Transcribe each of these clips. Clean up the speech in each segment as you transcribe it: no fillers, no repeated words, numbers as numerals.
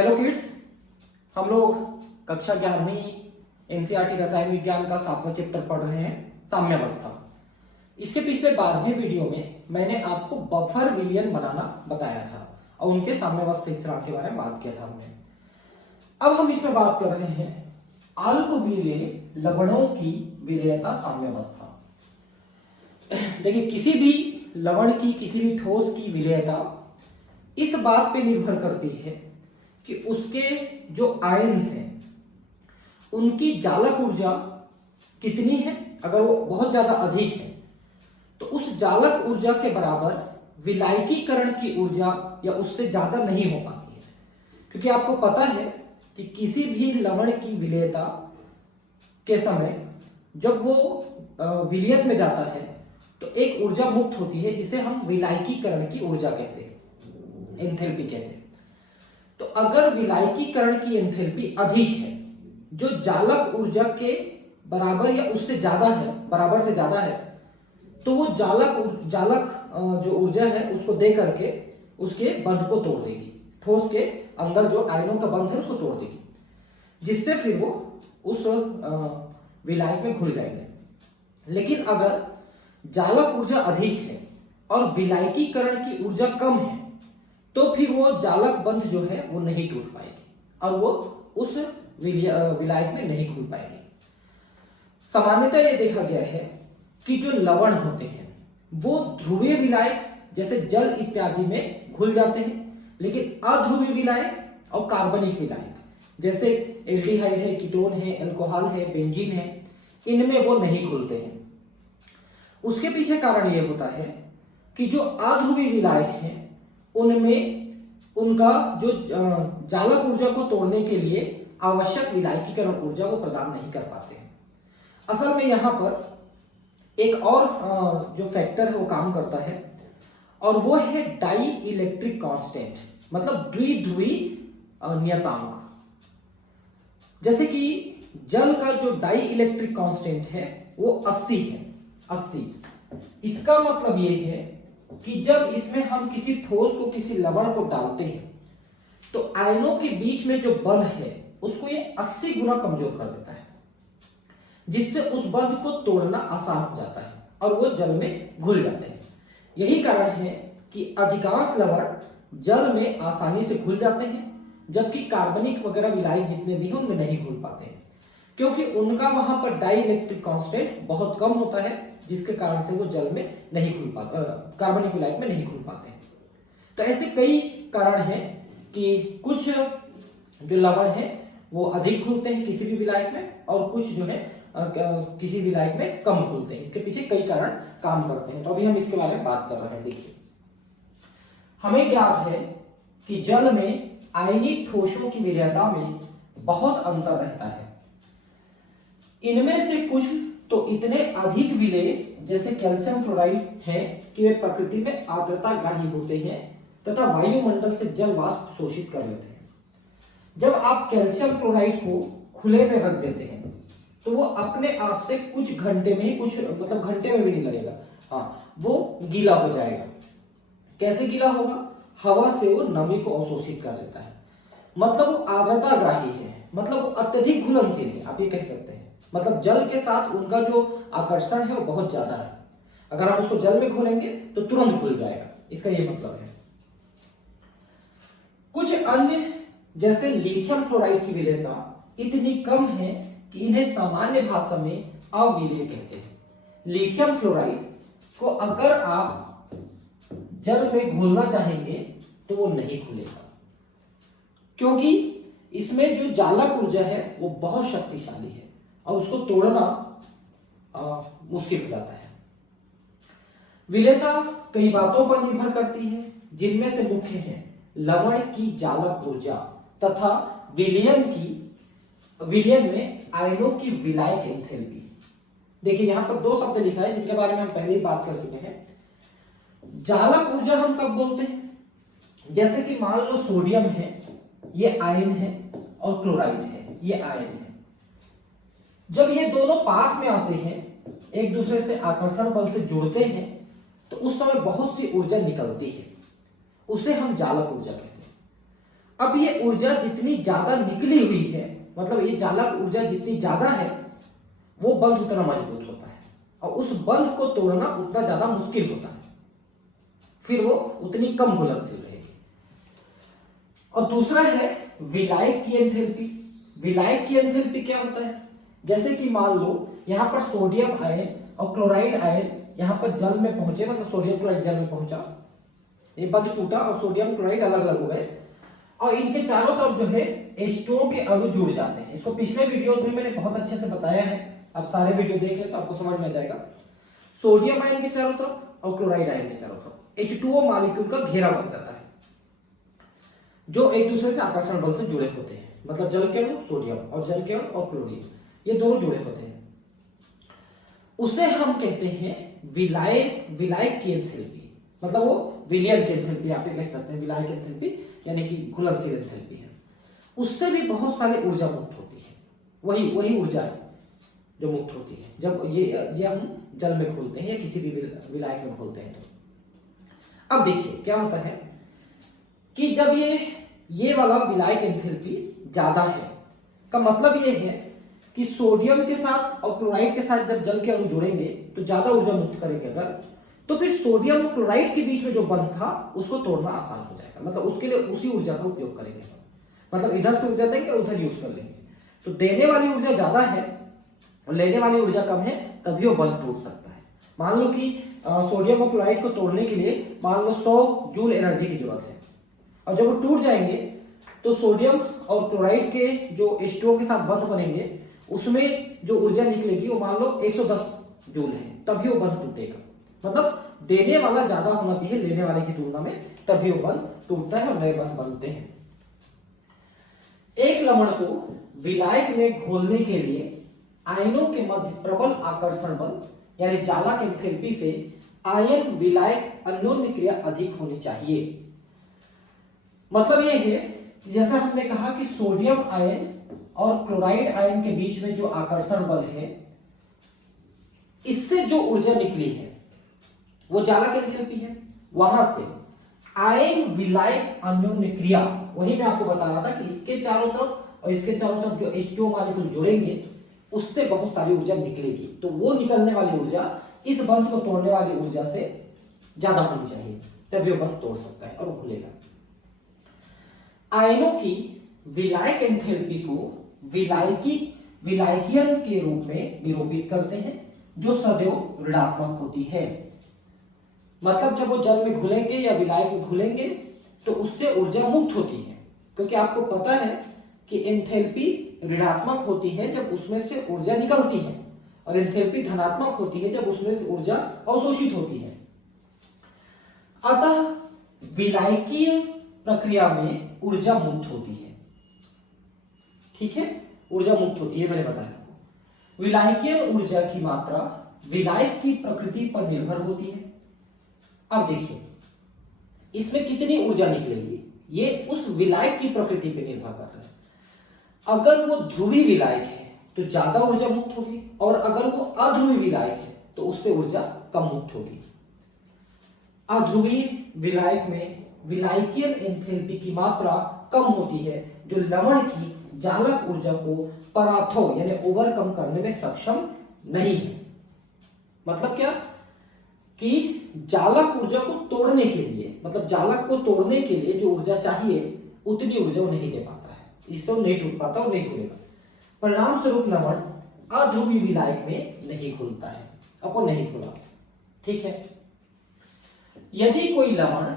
Hello kids, हम लोग कक्षा 11वीं एनसीईआरटी रसायन विज्ञान का 7वां चैप्टर पढ़ रहे हैं, साम्यावस्था। इसके पिछले 12वें वीडियो में मैंने आपको बफर विलयन बनाना बताया था और उनके साम्यावस्था स्थिरांक के बारे में बात किया था हमने। अब हम इसमें बात कर रहे हैं अल्प विलेय लवणों की विलेयता साम्यावस्था। देखिए, किसी भी लवण की, किसी भी ठोस की विलेयता इस बात पे निर्भर करती है कि उसके जो आयन्स हैं उनकी जालक ऊर्जा कितनी है। अगर वो बहुत ज्यादा अधिक है तो उस जालक ऊर्जा के बराबर विलायकीकरण की ऊर्जा या उससे ज्यादा नहीं हो पाती है, क्योंकि आपको पता है कि किसी भी लवण की विलेयता के समय जब वो विलयन में जाता है तो एक ऊर्जा मुक्त होती है जिसे हम विलायकीकरण की ऊर्जा कहते हैं, एंथैल्पी कहते हैं। तो अगर विलायकीकरण की एंथैल्पी अधिक है, जो जालक ऊर्जा के बराबर या उससे ज्यादा है, बराबर से ज्यादा है, तो वो जालक जो ऊर्जा है उसको दे करके उसके बंध को तोड़ देगी। ठोस के अंदर जो आयनों का बंध है उसको तोड़ देगी, जिससे फिर वो उस विलायक में घुल जाएंगे। लेकिन अगर जालक ऊर्जा अधिक है और विलायकीकरण की ऊर्जा कम है तो फिर वो जालक बंध जो है वो नहीं टूट पाएगी और वो उस विलायक में नहीं घुल पाएगी। सामान्यतः ये देखा गया है कि जो लवण होते हैं वो ध्रुवीय विलायक जैसे जल इत्यादि में घुल जाते हैं, लेकिन अध्रुवीय विलायक और कार्बनिक विलायक जैसे एल्डिहाइड है, कीटोन है, अल्कोहल है, बेंजीन है, इनमें वो नहीं घुलते हैं। उसके पीछे कारण ये होता है कि जो अध्रुवीय विलायक हैं उनमें उनका जो जालक ऊर्जा को तोड़ने के लिए आवश्यक विलायकीकरण ऊर्जा वो प्रदान नहीं कर पाते हैं। असल में यहाँ पर एक और जो फैक्टर है वो काम करता है और वो है डाई इलेक्ट्रिक कांस्टेंट, मतलब द्विध्रुवी नियतांक। जैसे कि जल का जो डाई इलेक्ट्रिक कांस्टेंट है वो 80 है, 80। इसका मतलब ये है कि जब इसमें हम किसी ठोस को, किसी लवण को डालते हैं तो आयनों के बीच में जो बंध है उसको ये 80 गुना कमजोर कर देता है, जिससे उस बंध को तोड़ना आसान हो जाता है और वो जल में घुल जाते हैं। यही कारण है कि अधिकांश लवण जल में आसानी से घुल जाते हैं, जबकि कार्बनिक वगैरह विलायक जितने भी हैं उनमें नहीं घुल पाते हैं, क्योंकि उनका वहां पर डाई इलेक्ट्रिक कांस्टेंट बहुत कम होता है, जिसके कारण से वो जल में नहीं घुल पाते, कार्बनिक विलायक में नहीं घुल पाते हैं। तो ऐसे कई कारण हैं कि कुछ जो लवण है वो अधिक घुलते हैं किसी भी विलायक में और कुछ जो है किसी विलायक में कम घुलते हैं। इसके पीछे कई कारण काम करते हैं। तो अभी हम इसके बारे में बात कर रहे हैं। देखिए, हमें ज्ञात है कि जल में आयनिक ठोसों की विलेयता में बहुत अंतर रहता है। इनमें से कुछ तो इतने अधिक विलेय जैसे कैल्शियम क्लोराइड है कि वे प्रकृति में आर्द्रताग्राही होते हैं तथा वायुमंडल से जल वाष्प शोषित कर लेते हैं। जब आप कैल्शियम क्लोराइड को खुले में रख देते हैं तो वो अपने आप से कुछ घंटे में ही, कुछ मतलब घंटे में भी नहीं लगेगा, हाँ, वो गीला हो जाएगा। कैसे गीला होगा? हवा से वो नमी को अवशोषित कर लेता है, मतलब वो आर्द्रताग्राही है, मतलब वो अत्यधिक घुलनशील है, आप ये कह सकते हैं। मतलब जल के साथ उनका जो आकर्षण है वो बहुत ज्यादा है। अगर हम उसको जल में घोलेंगे तो तुरंत घुल जाएगा, इसका ये मतलब है। कुछ अन्य जैसे लिथियम क्लोराइड की विलेयता इतनी कम है कि इन्हें सामान्य भाषा में अविलेय कहते हैं। लिथियम क्लोराइड को अगर आप जल में घोलना चाहेंगे तो वो नहीं घुलेगा, क्योंकि इसमें जो जालक ऊर्जा है वो बहुत शक्तिशाली है और उसको तोड़ना मुश्किल हो जाता है। विलेयता कई बातों पर निर्भर करती है, जिनमें से मुख्य है लवण की जालक ऊर्जा तथा विलयन में आयनों की विलायक एंथैल्पी। देखिए, यहां पर दो शब्द लिखा है जिनके बारे में हम पहले ही बात कर चुके हैं। जालक ऊर्जा हम कब बोलते हैं? जैसे कि मान लो सोडियम है, ये आयन है, और क्लोराइड है, ये आयन है। जब ये दोनों पास में आते हैं, एक दूसरे से आकर्षण बल से जुड़ते हैं, तो उस समय बहुत सी ऊर्जा निकलती है, उसे हम जालक ऊर्जा कहते हैं। अब ये ऊर्जा जितनी ज्यादा निकली हुई है, मतलब ये चालक ऊर्जा जितनी ज्यादा है, वो बंध उतना मजबूत होता है और उस बंध को तोड़ना उतना ज्यादा मुश्किल होता है, फिर वो उतनी कम घुलनशील रहेगी। और दूसरा है विलायक की एंथैल्पी। विलायक की एंथैल्पी क्या होता है? जैसे कि मान लो यहाँ पर सोडियम आयन और क्लोराइड आयन यहाँ पर जल में पहुंचे, मतलब सोडियम क्लोराइड जल में पहुंचा, ये बंध टूटा और सोडियम क्लोराइड अलग अलग हो गए और इनके चारों तरफ जो है H2O के अणु जुड़ जाते हैं। इसको पिछले वीडियोस में मैंने बहुत अच्छे से बताया है, आप सारे वीडियो देख ले तो आपको समझ में आ जाएगा। सोडियम आयन के चारों तरफ और क्लोराइड आयन के चारों तरफ H2O मॉलिक्यूल का घेरा बन जाता है, जो एक दूसरे से आकर्षण बल से जुड़े होते हैं। मतलब जल के अणु सोडियम और जल के अणु और क्लोरीन, ये दोनों जुड़े होते हैं। उसे हम कहते हैं विलायक की एंथैल्पी, मतलब वो विलियन की एंथैल्पी आप कह सकते हैं। विलायक एंथैल्पी यानी कि घुलनशील एंथैल्पी है। उससे भी बहुत सारी ऊर्जा मुक्त होती है, वही ऊर्जा है जो मुक्त होती है जब ये हम जल में खोलते हैं या किसी भी विलायक में खोलते हैं। तो अब देखिए क्या होता है कि जब ये वाला विलायक एंथैल्पी ज्यादा है, का मतलब ये है कि सोडियम के साथ और क्लोराइड के साथ जब जल के अणु जुड़ेंगे तो ज्यादा ऊर्जा मुक्त करेंगे अगर, तो फिर सोडियम और क्लोराइड के बीच में जो बंध था उसको तोड़ना आसान हो जाएगा। मतलब उसके लिए उसी ऊर्जा का उपयोग करेंगे, मतलब इधर से ऊर्जा देंगे उधर यूज कर लेंगे। तो देने वाली ऊर्जा ज्यादा है और लेने वाली ऊर्जा कम है, तभी वो बंध टूट सकता है। मान लो कि सोडियम और क्लोराइड को तोड़ने के लिए मान लो 100 जूल एनर्जी की जरूरत है और जब वो टूट जाएंगे तो सोडियम और क्लोराइड के जो H2O के साथ बंध बनेंगे उसमें जो ऊर्जा निकलेगी वो मान लो 110 जूल है, तभी वो बंध टूटेगा। मतलब देने वाला ज्यादा होना चाहिए लेने वाले की तुलना में, तभी वो बंध टूटता है और नए बंध बनते हैं। एक लवण को विलायक में घोलने के लिए आयनों के मध्य प्रबल आकर्षण बल यानी चालक एंथैल्पी से आयन विलायक अन्योन्य क्रिया अधिक होनी चाहिए। मतलब ये है जैसा हमने कहा कि सोडियम आयन और क्लोराइड आयन के बीच में जो आकर्षण बल है, इससे जो ऊर्जा निकली है वो चालक एंथैल्पी है। वहां से आयन विलायक अन्योन्य क्रिया, वही मैं आपको बता रहा था कि इसके चारों तरफ और इसके चारों तरफ जो H2O मॉलिक्यूल जुड़ेंगे उससे बहुत सारी ऊर्जा निकलेगी। तो वो निकलने वाली ऊर्जा इस बंध को तोड़ने वाली ऊर्जा से ज्यादा होनी चाहिए, तभी वो बंध तोड़ सकता है और वो खुलेगा। आयनों की विलायक एंथैल्पी को विलायकियन के रूप में निरूपित करते हैं, जो सदैव ऋणात्मक होती है। मतलब जब वो जल में घुलेंगे या विलायक में घुलेंगे तो उससे ऊर्जा मुक्त होती है, क्योंकि आपको पता है कि एंथैल्पी ऋणात्मक होती है जब उसमें से ऊर्जा निकलती है और एंथैल्पी धनात्मक होती है जब उसमें से ऊर्जा अवशोषित होती है। अतः विलायकीय प्रक्रिया में ऊर्जा मुक्त होती है। ठीक है, ऊर्जा मुक्त होती है, मैंने बताया। विलायकीय ऊर्जा की मात्रा विलायक की प्रकृति पर निर्भर होती है। अब देखिए इसमें कितनी ऊर्जा निकलेगी, ये उस विलायक की प्रकृति पर निर्भर कर रहा है। अगर वो ध्रुवी विलायक है तो ज्यादा ऊर्जा मुक्त होगी और अगर वो अध्रुवी विलायक है तो उससे ऊर्जा कम मुक्त होगी। अध्रुवी विलायक में विलायकीय एंथैल्पी की मात्रा कम होती है, जो लवण की जालक ऊर्जा को पराभव यानी ओवरकम करने में सक्षम नहीं है। मतलब क्या कि जालक ऊर्जा को तोड़ने के लिए, मतलब जालक को तोड़ने के लिए जो ऊर्जा चाहिए उतनी ऊर्जा वो नहीं दे पाता है, इससे वो नहीं टूट पाता, वो नहीं घुलेगा। परिणाम स्वरूप लवण अध्रुवी विलायक में नहीं घुलता है, अब वो नहीं घुला। ठीक है, यदि कोई लवण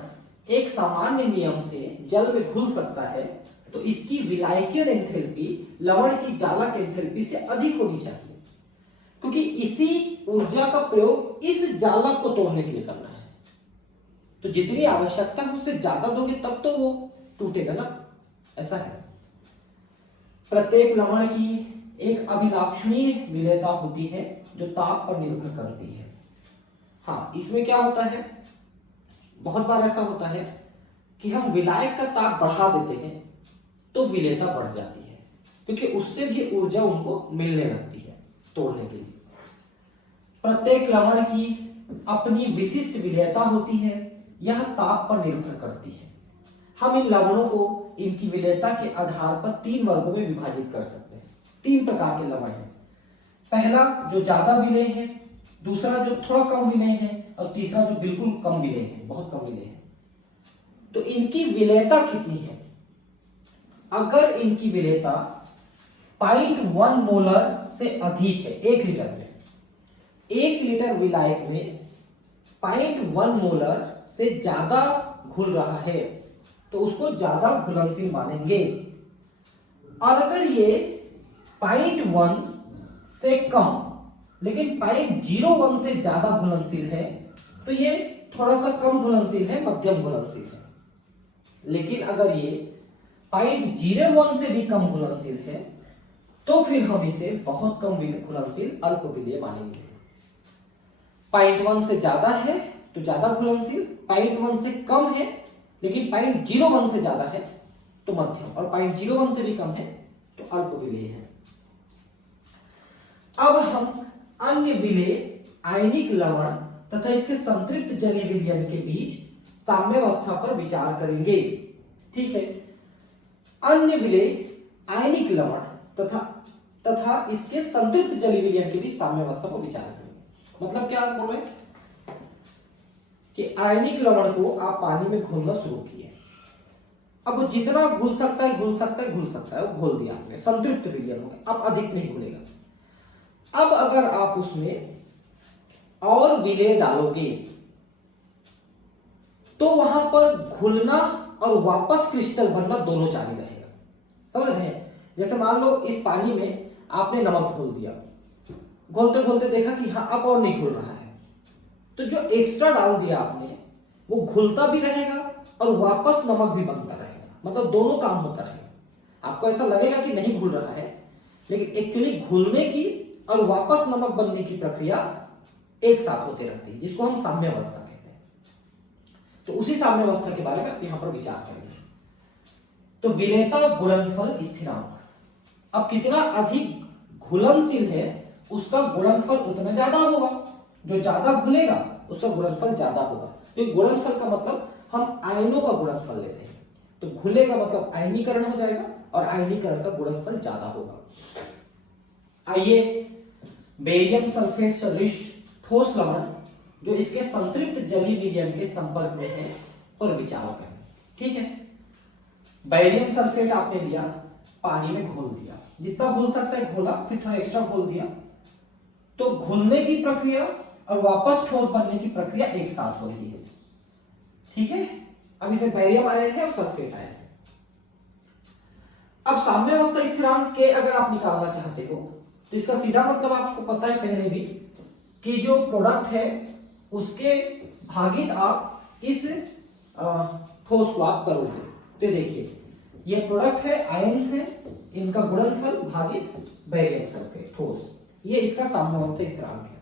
एक सामान्य नियम से जल में घुल सकता है तो इसकी विलायकीय एंथैल्पी लवण की जालक एंथैल्पी से अधिक होनी चाहिए, क्योंकि इसी ऊर्जा का प्रयोग इस जालक को तोड़ने के लिए करना है। तो जितनी आवश्यकता है उससे ज्यादा दोगे तब तो वो टूटेगा ना, ऐसा है। प्रत्येक लवण की एक अभिलाक्षणीय विलेयता होती है जो ताप पर निर्भर करती है। हाँ, इसमें क्या होता है, बहुत बार ऐसा होता है कि हम विलायक का ताप बढ़ा देते हैं तो विलेयता बढ़ जाती है, क्योंकि उससे भी ऊर्जा उनको मिलने लगती है तोड़ने के लिए। प्रत्येक लवण की अपनी विशिष्ट विलेयता होती है, यह ताप पर निर्भर करती है। हम इन लवणों को इनकी विलेयता के आधार पर 3 वर्गों में विभाजित कर सकते हैं। 3 प्रकार के लवण हैं। पहला जो ज्यादा विलेय है, दूसरा जो थोड़ा कम विलेय है, और तीसरा जो बिल्कुल कम विलेय है, बहुत कम विलेय है। तो इनकी विलेयता कितनी है? अगर इनकी विलेयता 0.1 मोलर से अधिक है 1 लीटर में, 1 लीटर विलायक में 0.1 मोलर से ज्यादा घुल रहा है तो उसको ज्यादा घुलनशील मानेंगे। और अगर ये 0.1 से कम लेकिन 0.01 से ज्यादा घुलनशील है तो ये थोड़ा सा कम घुलनशील है, मध्यम घुलनशील है। लेकिन अगर ये 0.01 से भी कम घुलनशील है तो फिर हम इसे बहुत कम घुलनशील अल्प विलेय मानेंगे। 0.1 से ज्यादा है तो ज्यादा घुलनशील, 0.1 से कम है लेकिन 0.01 से ज्यादा है तो मध्यम, और 0.01 से भी कम है तो अल्प विलेय है। अब हम अन्य विलेय आयनिक लवण तथा इसके संतृप्त जलीय विलयन के बीच साम्यावस्था पर विचार करेंगे। ठीक है, अन्य विलेय आयनिक लवण तथा इसके संतृप्त जलीय विलयन के बीच साम्यावस्था पर विचार करेंगे। मतलब क्या बोल रहे हैं कि आयनिक लवण को आप पानी में घोलना शुरू किए, अब वो जितना घुल सकता है वो घोल दिया आपने, संतृप्त विलयन हो गया, अब अधिक नहीं घुलेगा। अब अगर आप उसमें और विलेय डालोगे तो वहां पर घुलना और वापस क्रिस्टल बनना दोनों जारी रहेगा। समझ रहे हैं? जैसे मान लो इस पानी में आपने नमक घोल दिया, घोलते घोलते देखा कि हाँ अब और नहीं घुल रहा है, तो जो एक्स्ट्रा डाल दिया आपने वो घुलता भी रहेगा और वापस नमक भी बनता रहेगा, मतलब दोनों काम होता रहेगा। आपको ऐसा लगेगा कि नहीं घुल रहा है, लेकिन एक्चुअली घुलने की और वापस नमक बनने की प्रक्रिया एक साथ होते रहती है, जिसको हम साम्यावस्था कहते हैं। तो उसी साम्यावस्था के बारे में यहां पर विचार करेंगे। तो विलेयता गुणनफल स्थिरांक, अब कितना अधिक घुलनशील है उसका गुणनफल उतना ज्यादा होगा, जो ज्यादा घुलेगा उसका गुणनफल ज्यादा होगा। तो गुणनफल का मतलब हम आयनों का गुणनफल लेते हैं, तो घुलेगा मतलब आयनीकरण हो जाएगा और आयनीकरण का गुणनफल ज्यादा होगा। आइए बेरियम सल्फेट सदृश ठोस लवण जो इसके संतृप्त जलीय विलयन के संपर्क में है पर विचार करें। ठीक है, बेरियम सल्फेट आपने लिया, पानी में घोल दिया, जितना घुल सकता है घोला, फिर थोड़ा एक्स्ट्रा घोल दिया, तो घुलने की प्रक्रिया और वापस ठोस बनने की प्रक्रिया एक साथ हो रही है। ठीक है, अब इसे बेरियम आयन है और सल्फेट आयन है। अब साम्यावस्था स्थिरांक के अगर आप निकालना चाहते हो तो इसका सीधा मतलब आपको पता है पहले भी कि जो प्रोडक्ट है उसके भागित आप इस ठोस को आप करोगे। तो देखिए ये प्रोडक्ट है, आयन्स है, इनका गुणनफल भागित बेरियम सल्फेट ठोस, ये इसका साम्यावस्था स्थिरांक है।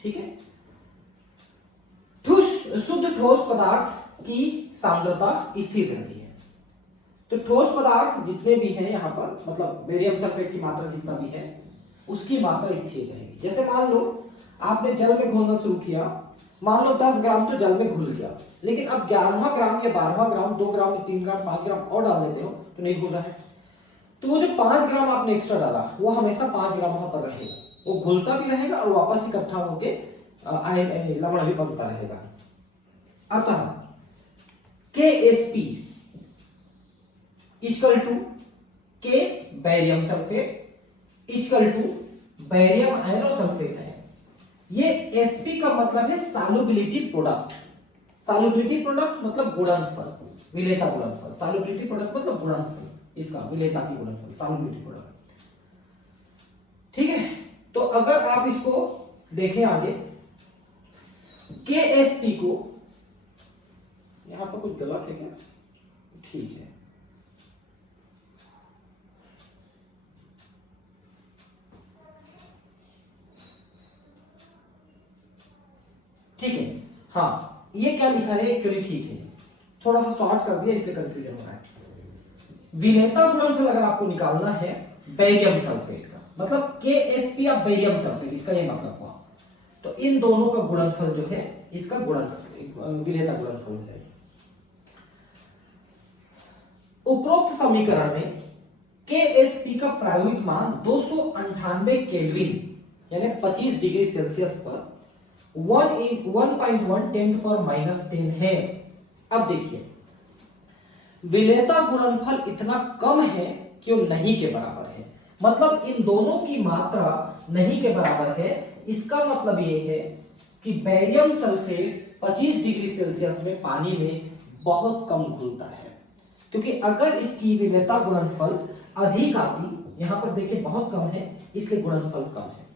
ठीक है, शुद्ध ठोस पदार्थ की सांद्रता स्थिर रहती है। तो ठोस पदार्थ जितने भी हैं यहाँ पर, मतलब बेरियम सल्फेट की मात्रा जितना भी है उसकी मात्रा स्थिर रहेगी। जैसे मान लो आपने जल में घोलना शुरू किया, मान लो 10 ग्राम तो जल में घुल गया, लेकिन अब 11वां ग्राम या 12वां ग्राम, 2 ग्राम या 3 ग्राम 5 ग्राम और डाल देते हो तो नहीं घुल रहा है, तो वो जो 5 ग्राम आपने एक्स्ट्रा डाला वो हमेशा 5 ग्राम वहां पर रहेगा, वो घुलता भी रहेगा और वापस इकट्ठा होके लवण भी बनता रहेगा। अतः KSP equal to K barium sulphate equal to barium ion और सल्फेट आयन। ये Sp का मतलब है सॉल्युबिलिटी प्रोडक्ट। सॉल्युबिलिटी प्रोडक्ट मतलब गुणनफल, विलेयता गुणनफल। सॉल्युबिलिटी प्रोडक्ट मतलब गुणनफल, इसका विलेयता की गुणनफल, सॉल्युबिलिटी प्रोडक्ट। ठीक है, तो अगर आप इसको देखें आगे, KSP को, यहां पर कुछ गलत है क्या? ठीक है, ठीक है, हाँ ये क्या लिखा है एक्चुअली ठीक है, थोड़ा सा शॉर्ट कर दिया इसलिए कंफ्यूजन हो रहा है। विलेयता गुणनफल अगर आपको निकालना है बेरियम सल्फेट का, मतलब KSP या बेरियम सल्फेट, इसका ये मतलब हुआ, तो इन दोनों का गुणनफल जो है इसका गुणनफल विलेयता गुणनफल है। उपरोक्त समीकरण में KSP का प्रायोगिक मान 298 केल्विन यानी 25 डिग्री सेल्सियस पर 1.1 10⁻⁻10 है। अब देखिए, विलेयता गुणनफल इतना कम है कि वो नहीं के बराबर है, मतलब इन दोनों की मात्रा नहीं के बराबर है। इसका मतलब ये है कि बेरियम सल्फेट 25 डिग्री सेल्सियस में पानी में बहुत कम घुलता है, क्योंकि अगर इसकी विलेयता गुणनफल अधिक आती, यहां पर देखिए बहुत कम है, इसलिए गुणनफल कम है,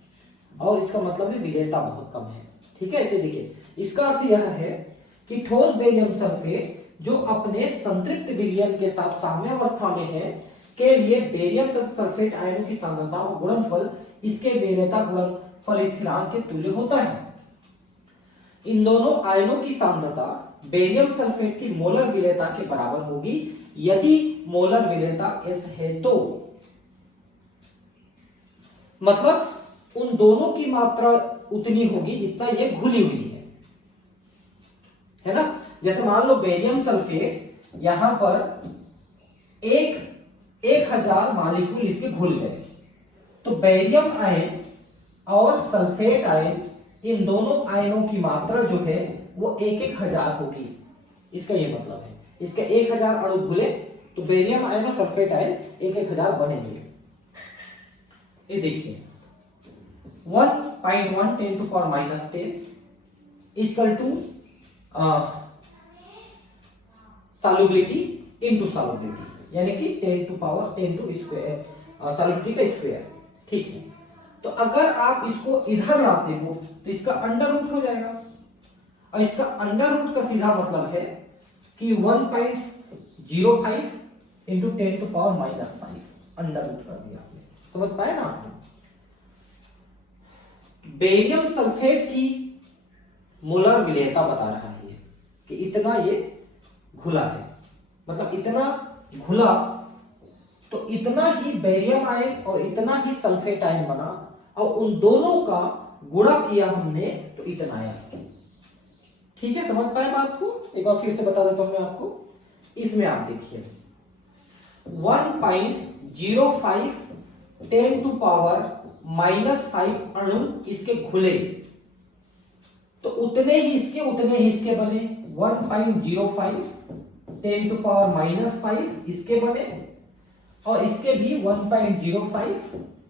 और इसका मतलब है विलेयता बहुत कम है। ठीक है, तो देखिए इसका अर्थ यह है कि ठोस बेरियम सल्फेट जो अपने संतृप्त विलयन के साथ साम्यावस्था में है के लिए बेरियम तथा सल्फेट आयनों की सांद्रता और गुणनफल इसके विलेयता गुणनफल स्थिरांक के तुल्य होता है। इन दोनों आयनों की सांद्रता बेरियम सल्फेट की मोलर विलेयता के बराबर होगी यदि मोलर विलेयता S है तो, मतलब उन दोनों की मात्रा उतनी होगी जितना ये घुली हुई है ना। जैसे मान लो बेरियम सल्फेट यहां पर 1000 मॉलिक्यूल इसके घुल गए, तो बेरियम आयन और सल्फेट आयन इन दोनों आयनों की मात्रा जो है वो 1000 होगी। इसका ये मतलब है, इसके 1000 अणु घुले तो बेरियम आयन और सल्फेट आयन 1000 बनेंगे। ये देखिए 1.1 10⁻⁻10 equal to solubility into solubility, यानी कि 10 टू स्क्वायर सॉल्युबिलिटी का स्क्वायर। ठीक है, तो अगर आप इसको इधर लाते हो तो इसका अंडर रूट हो जाएगा, और इसका अंडर रूट का सीधा मतलब है कि 1.05 इंटू 10⁻⁻5 अंडर रूट कर दिया आपने। समझ पाए ना आपने? बेरियम सल्फेट की मोलर विलेयता बता रहा है कि इतना ये घुला है, मतलब इतना घुला तो इतना ही बेरियम आयन और इतना ही सल्फेट आयन बना, और उन दोनों का गुणा किया हमने तो इतना आया। ठीक है, समझ पाए बात को? एक बार फिर से बता देता हूं मैं आपको। इसमें आप देखिए 1.05 10⁻⁻5 अणु इसके घुले, तो उतने ही इसके बने 1.05 10⁻⁻5 इसके बने, और इसके भी 1.05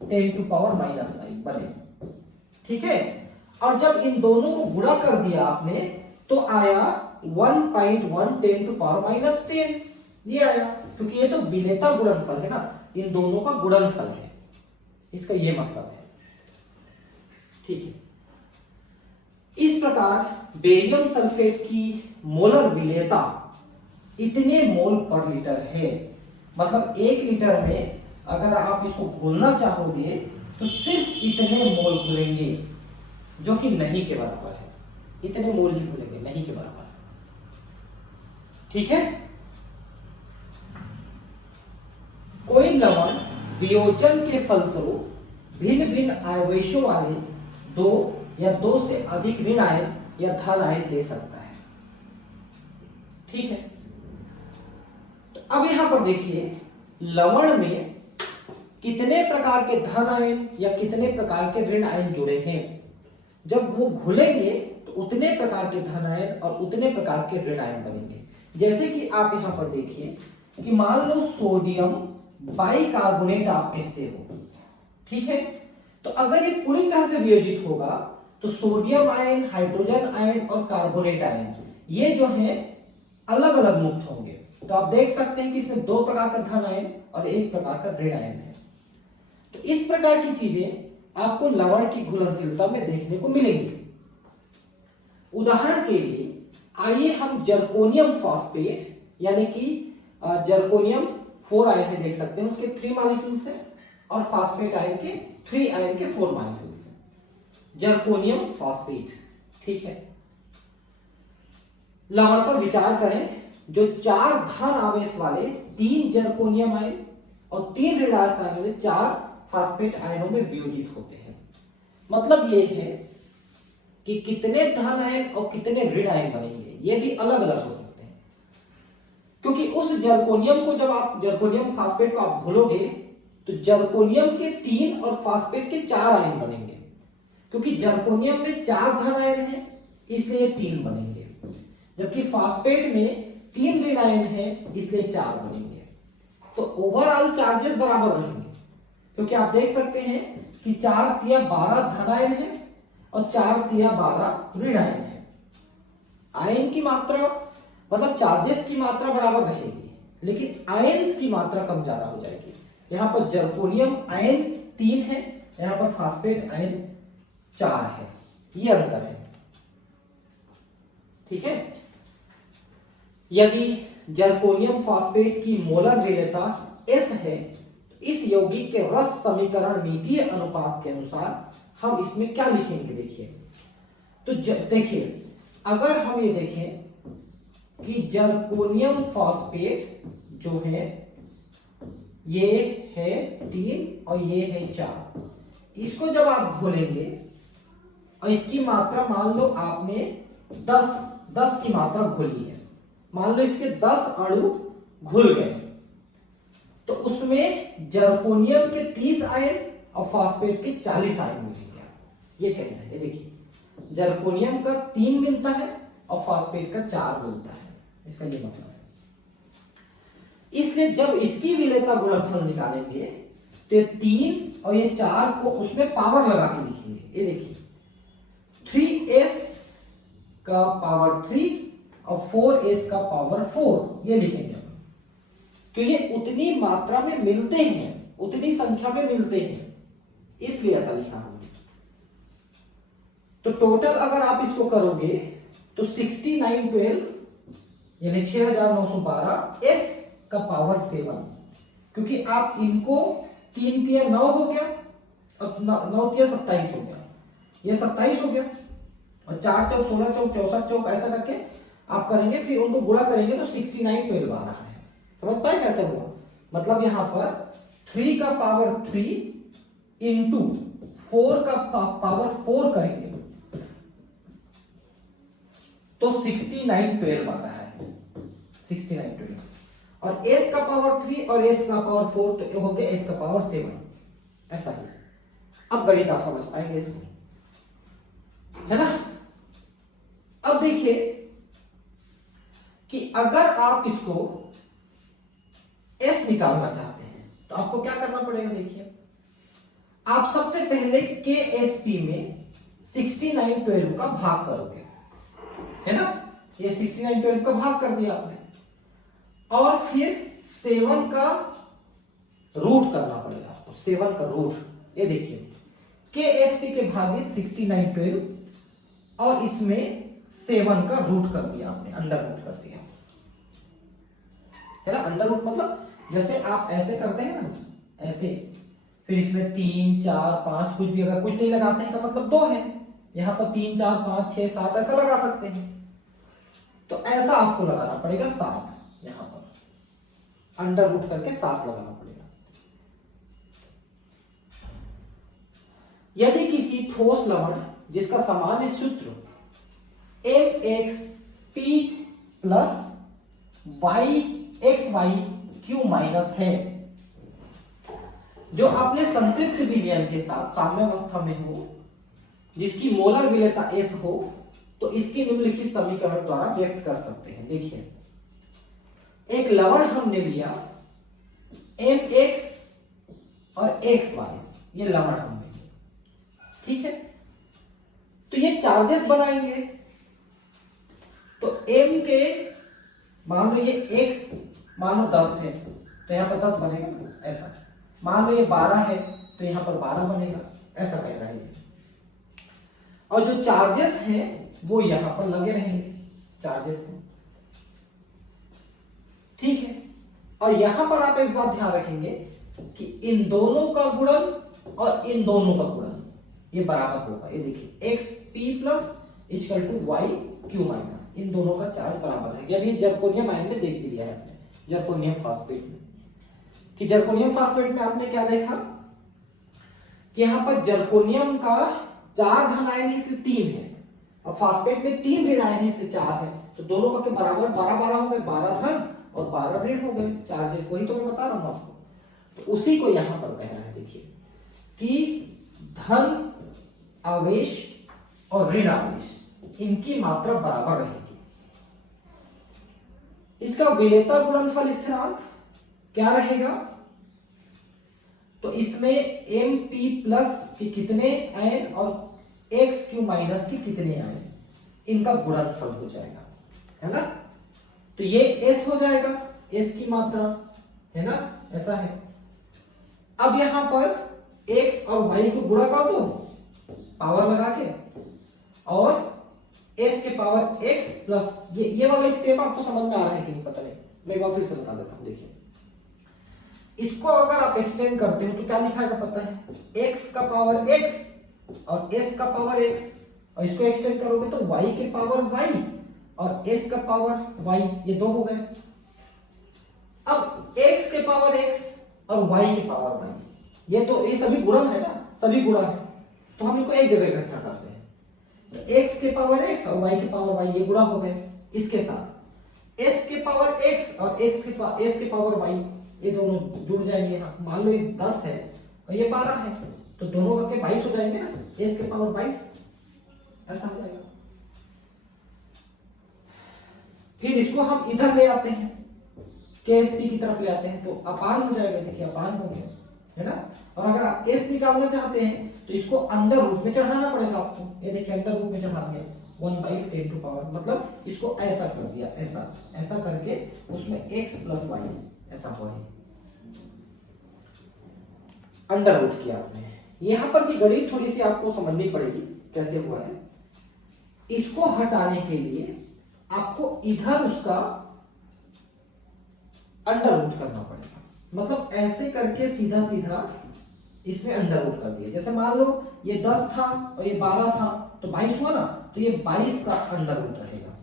10⁻⁻5 बने। ठीक है, और जब इन दोनों को गुणा कर दिया आपने तो आया 1.1 10⁻⁻10 ये आया, क्योंकि ये तो विलेयता गुणनफल है ना, इन दोनों का गुणनफल है, इसका ये मतलब है। ठीक है, इस प्रकार बेरियम सल्फेट की मोलर विलेयता इतने मोल पर लीटर है, मतलब 1 लीटर में अगर आप इसको घोलना चाहोगे तो सिर्फ इतने मोल घुलेंगे, जो कि नहीं के बराबर है। इतने मोल ही घुलेंगे, नहीं के बराबर। ठीक है, कोई लवण वियोजन के फलस्वरूप भिन्न भिन्न आवेशों वाले 2 या 2 से अधिक ऋण आयन या धन आयन दे सकता है। ठीक है, तो अब यहां पर देखिए लवण में कितने प्रकार के धन आयन या कितने प्रकार के ऋण आयन जुड़े हैं। जब वो घुलेंगे तो उतने प्रकार के धन आयन और उतने प्रकार के ऋण आयन बनेंगे। जैसे कि आप यहां पर देखिए कि मान लो सोडियम बाइकार्बोनेट आप कहते हो, ठीक है, तो अगर ये पूरी तरह से वियोजित होगा तो सोडियम आयन, हाइड्रोजन आयन और कार्बोनेट आयन ये जो है अलग अलग मुक्त होंगे। तो आप देख सकते हैं कि इसमें 2 प्रकार का धन आयन और 1 प्रकार का ऋण आयन है। तो इस प्रकार की चीजें आपको लवण की घुलनशीलता में देखने को मिलेंगी। उदाहरण के लिए आइए हम जर्कोनियम फॉस्फेट यानी कि जर्कोनियम 4 आयन है, देख सकते हैं उसके 3 मॉलिक्यूल्स हैं, और फॉस्फेट आयन के 3 आयन के 4 मॉलिक्यूल्स हैं। जर्कोनियम फॉस्फेट, ठीक है, लवण पर विचार करें जो 4 धन आवेश वाले 3 जर्कोनियम आयन और 3 ऋण आवेश वाले 4 फॉस्फेट आयनों में वियोजित होते हैं। मतलब यह है कि कितने धन आयन और कितने ऋण आयन बनेंगे ये भी अलग अलग हो सकते हैं, क्योंकि उस जर्कोनियम को जब आप जर्कोनियम फास्फेट को आप घोलोगे तो जर्कोनियम के 3 और फास्फेट के 4 आयन बनेंगे। क्योंकि जर्कोनियम में 4 धन आयन है इसलिए 3 बनेंगे, जबकि फास्फेट में 3 ऋण आयन है इसलिए 4 बनेंगे। तो ओवरऑल चार्जेस बराबर रहेंगे, क्योंकि आप देख सकते हैं कि 4 तिया 12 धन आयन है और 4 तिया 12 ऋण आयन है। आयन की मात्रा मतलब चार्जेस की मात्रा बराबर रहेगी, लेकिन आयन्स की मात्रा कम ज्यादा हो जाएगी। यहाँ पर जर्कोनियम आयन 3 है, यहाँ पर फास्फेट आयन 4 है, ये अंतर है। ठीक है। यदि जर्कोनियम फास्फेट की मोलर वरीयता S है तो इस यौगिक के रस समीकरण मीतीय अनुपात के अनुसार हम इसमें क्या लिखेंगे, देखिए। तो देखिए, अगर हम ये देखें कि जर्कोनियम फास्फेट जो है ये है 3 और ये है 4, इसको जब आप घोलेंगे और इसकी मात्रा मान लो आपने 10 की मात्रा घोली है, मान लो इसके 10 अणु घुल गए, तो उसमें जर्कोनियम के 30 आयन और फास्फेट के 40 आयन मिलेंगे। ये कहना है, ये देखिए जर्कोनियम का 3 मिलता है और फास्फेट का 4 मिलता है, इसका ये मतलब है। इसलिए जब इसकी विलेयता गुणनफल निकालेंगे तो ये 3 और ये 4 को उसमें पावर लगा के लिखेंगे। ये देखिए 3s का पावर 3 और 4s का पावर 4 ये लिखेंगे हम, तो ये उतनी मात्रा में मिलते हैं, उतनी संख्या में मिलते हैं, इसलिए ऐसा लिखा हमने। तो टोटल अगर आप इसको करोगे तो 6912 यानी 6912 s का पावर 7, क्योंकि आप इनको 3 तिया 9 हो गया और 9 तिया 27 हो गया, ये 27 हो गया और 4 चौक 16 चौक 64 चौक ऐसा करके आप करेंगे, फिर उनको गुणा करेंगे तो 6912 आ रहा है। समझ पाए कैसे हुआ? मतलब यहां पर 3 का पावर 3 इंटू 4 का पावर 4 करेंगे तो 6912 आ रहा है, 6912। और s का पावर 3 और s का पावर 4 तो हो गया s का पावर 7, ऐसा ही। अब गणित आप समझ पाएंगे इसको, है ना। अब देखिए कि अगर आप इसको s निकालना चाहते हैं तो आपको क्या करना पड़ेगा, देखिए आप सबसे पहले KSP में 6912 का भाग करोगे, है ना। ये 6912 का भाग कर दिया आपने, और फिर 7 का रूट करना पड़ेगा आपको, 7 का रूट। ये देखिए KSP के भागित 6912 और इसमें 7 का रूट कर दिया आपने, अंडर रूट कर दिया, है ना। अंडर रूट मतलब जैसे आप ऐसे करते हैं ना, ऐसे, फिर इसमें 3 4 5 कुछ भी अगर कुछ नहीं लगाते हैं का मतलब 2 है, यहां पर 3 4 5 6 7 ऐसा लगा सकते हैं, तो ऐसा आपको लगाना पड़ेगा 7, यहां पर अंडर रूट करके 7 लगाना पड़ेगा। यदि किसी ठोस लवण जिसका सामान्य सूत्र MXP प्लस YXYQ माइनस है, जो अपने संतृप्त विलयन के साथ साम्यावस्था में हो, जिसकी मोलर विलेयता S हो, तो इसकी निम्नलिखित समीकरण द्वारा व्यक्त कर सकते हैं। देखिए एक लवण हमने लिया MX और XY, ये लवण हमने लिया, ठीक है। तो ये चार्जेस बनाएंगे, तो M के मान लो ये X मान लो 10 है तो यहां पर 10 बनेगा ना, ऐसा। मान लो ये 12 है तो यहां पर 12 बनेगा, ऐसा कह रहा है। और जो चार्जेस हैं वो यहां पर लगे रहेंगे, चार्जेस हैं, ठीक है। और यहां पर आप इस बात ध्यान रखेंगे कि इन दोनों का गुणन और इन दोनों का गुणन ये बराबर होगा। ये देखिए XP plus equal to YQ minus, इन दोनों का चार्ज बराबर है। अभी जर्कोनियम आयन में देख भी लिया है आपने, जर्कोनियम फास्फेट में, कि जर्कोनियम फास्फेट में आपने क्या देखा कि यहां पर जर्कोनियम का 4 धन आयन इसलिए 3 है और फास्फेट में 3 ऋण आयन इसलिए 4 है, तो दोनों का के बराबर 12 12 हो गए, 12 धन और 12 ऋण हो गए चार्जेस, वही तो मैं बता रहा हूँ आपको। तो उसी को यहां पर कह रहा है, देखिए कि धन आवेश और ऋण आवेश इनकी मात्रा बराबर रहेगी। इसका विलेयता गुणनफल स्थिरांक क्या रहेगा? तो इसमें एम पी प्लस के कितने आयन और एक्स क्यू माइनस के कितने आयन, इनका गुणनफल हो जाएगा, है ना। तो ये एस हो जाएगा, एस की मात्रा, है ना, ऐसा है। अब यहां पर एक्स और वाई को गुणा कर दो पावर लगा के, और एस के पावर एक्स प्लस ये वाला स्टेप आपको समझ में आ रहा है कि नहीं पता नहीं, मैं एक बार फिर से बता देता हूं। देखिए इसको अगर आप एक्सटेंड करते हो तो क्या लिखाएगा पता है, x का पावर x और s का पावर x, और इसको एक्सटेंड करोगे तो y के पावर y और s का पावर y, ये दो हो गए। अब x के पावर x और y के पावर y, ये तो ये सभी गुणन है ना, सभी गुणा है, तो हम इनको एक जगह इकट्ठा करते हैं। तो x के पावर x और y के पावर y ये गुणा हो गए। इसके साथ s के पावर x और s के पावर y ये दोनों जुड़ जाएंगे। मान लो ये 10 है और ये 12 है, तो दोनों करके 22 हो जाएंगे ना, s के पावर 22, ऐसा हो जाएगा। फिर इसको हम इधर ले आते हैं, KSP की तरफ ले आते हैं, तो अपान हो जाएगा, देखिए अपान हो गया, है ना। और अगर आप s निकालना चाहते हैं तो इसको अंडर रूट में चढ़ाना पड़ेगा आपको, ये देखिए अंडर रूट में चढ़ा दिया 1/10 टू पावर, मतलब इसको ऐसा कर दिया, ऐसा ऐसा करके उसमें x प्लस y ऐसा हुआ है, अंडर रूट किया आपने। यहां पर भी गणित थोड़ी सी आपको समझनी पड़ेगी कैसे हुआ है। इसको हटाने के लिए आपको इधर उसका अंडर रूट करना पड़ेगा, मतलब ऐसे करके सीधा सीधा इसमें अंडर रूट कर दिया। जैसे मान लो ये 10 था और ये 12 था तो 22 हुआ ना, तो ये 22 का अंडर रूट रहेगा,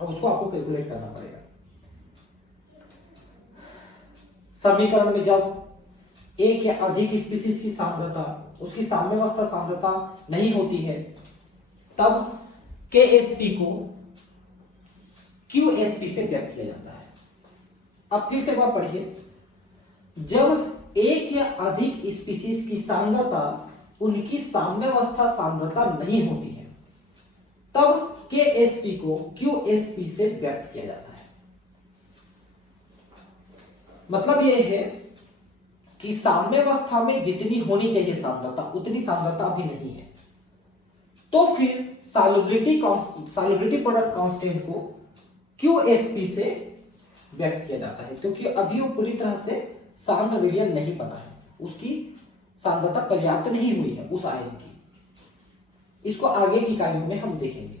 और उसको आपको कैलकुलेट करना पड़ेगा। समीकरण में जब एक या अधिक स्पीशीज की सांद्रता उसकी साम्यावस्था सांद्रता नहीं होती है, तब KSP को QSP से व्यक्त किया जाता है। अब फिर से बात पढ़िए, जब एक या अधिक स्पीशीज की सांद्रता उनकी साम्यावस्था सांद्रता नहीं होती है, तब KSP को QSP से व्यक्त किया जाता है। मतलब यह है कि साम्यावस्था में जितनी होनी चाहिए सांद्रता उतनी सांद्रता अभी नहीं है, तो फिर सॉल्युबिलिटी प्रोडक्ट कांस्टेंट को QSP से व्यक्त किया जाता है, क्योंकि अभी वो पूरी तरह से सांद्र विलयन नहीं बना है, उसकी सांद्रता पर्याप्त नहीं हुई है उस आयन की। इसको आगे की इकाइयों में हम देखेंगे।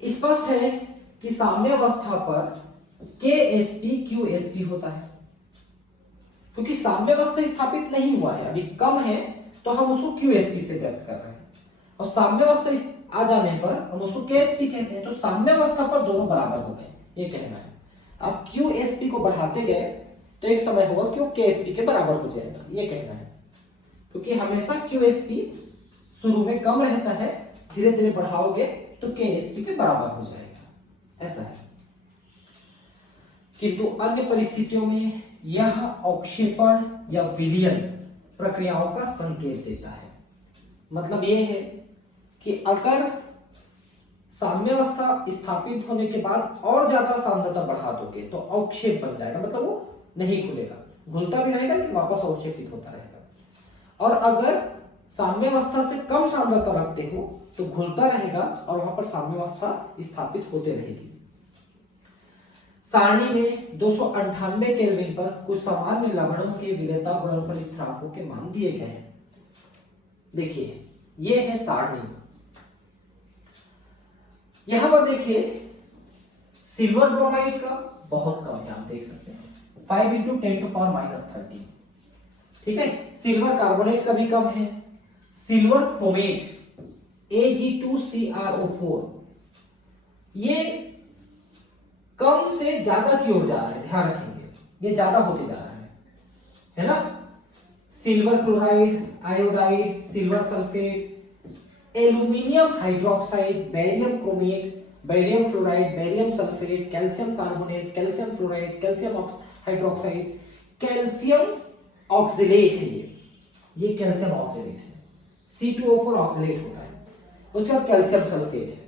स्पष्ट है कि साम्यावस्था पर KSP QSP होता है, क्योंकि साम्यावस्था स्थापित नहीं हुआ है, अभी कम है, तो हम उसको QSP से व्यक्त कर रहे हैं, और साम्यावस्था आ जाने पर हम उसको KSP कहते हैं। तो साम्यावस्था पर दोनों बराबर हो गए, ये कहना है। आप QSP को बढ़ाते गए तो एक समय होगा कि वो KSP के बराबर हो जाएगा, ये कहना है, क्योंकि हमेशा QSP शुरू में कम रहता है, धीरे धीरे बढ़ाओगे तो KSP के बराबर हो जाएगा, ऐसा है। किंतु अन्य परिस्थितियों में यह अवक्षेपण या विलयन प्रक्रियाओं का संकेत देता है। मतलब यह है कि अगर साम्यावस्था स्थापित होने के बाद और ज्यादा सांद्रता बढ़ा दोगे तो अवक्षेप बन जाएगा, मतलब वो नहीं खुलेगा, घुलता भी रहेगा लेकिन वापस अवक्षेपित होता रहेगा। और अगर साम्यावस्था से कम सांद्रता रखते हो तो घुलता रहेगा और वहां पर साम्यावस्था स्थापित होते रहेगी। सारणी में 298 केल्विन पर कुछ सामान्य लवणों के विलेयता गुणनफल स्थिरांकों के मान दिए गए हैं। देखिए ये है सारणी, यहां पर देखिए सिल्वर ब्रोमाइड का बहुत कम है, आप देख सकते हैं 5 × 10⁻³ ठीक है। सिल्वर कार्बोनेट का भी कम है। सिल्वर क्रोमेट Ag2CrO4 ये कम से ज्यादा की ओर जा रहा है, ध्यान रखेंगे, ये ज्यादा होते जा रहा है ना। Silver chloride, iodide, silver sulphate, aluminium hydroxide, barium chromate barium fluoride, barium sulphate, calcium carbonate, calcium fluoride, calcium hydroxide, calcium oxalate है ये कैल्शियम ऑक्सिलेट है, C2O4 ऑक्सिलेट होता है। उसके बाद कैल्शियम सल्फेट है।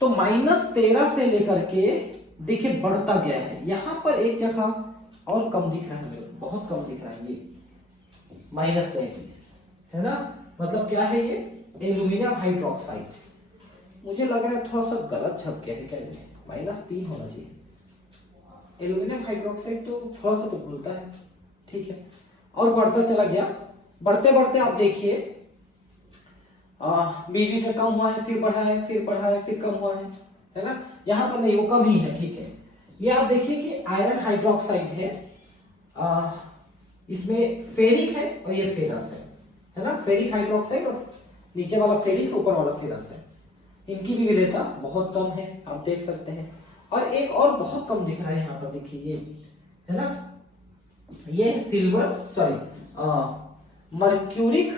तो -13 से लेकर के देखिए बढ़ता गया है। यहां पर एक जगह और कम दिख रहा है मेरे को, बहुत कम दिख रहा है, ये -33 है ना, मतलब क्या है ये, एल्यूमिनियम हाइड्रोक्साइड। मुझे लग रहा है थोड़ा सा गलत छप गया है, क्या ये -3 होना चाहिए। एल्यूमिनियम हाइड्रोक्साइड तो थोड़ा सा तो खुलता है, ठीक है। और बढ़ता चला गया, बढ़ते बढ़ते आप देखिए बीच बीच में कम हुआ है, फिर बढ़ा है, फिर बढ़ा है, फिर कम हुआ है ना। यहाँ पर नहीं, वो कम ही है, ठीक है। ये आप देखिए कि आयरन हाइड्रोक्साइड है, इसमें फेरिक है और ये फेरस है ना, फेरिक हाइड्रोक्साइड और नीचे वाला फेरिक, ऊपर वाला फेरस है। इनकी भी विलेयता बहुत कम है, आप देख सकते हैं। और एक और बहुत कम दिख रहा है यहाँ पर, देखिए ये है ना, ये सिल्वर सॉरी मर्क्यूरिक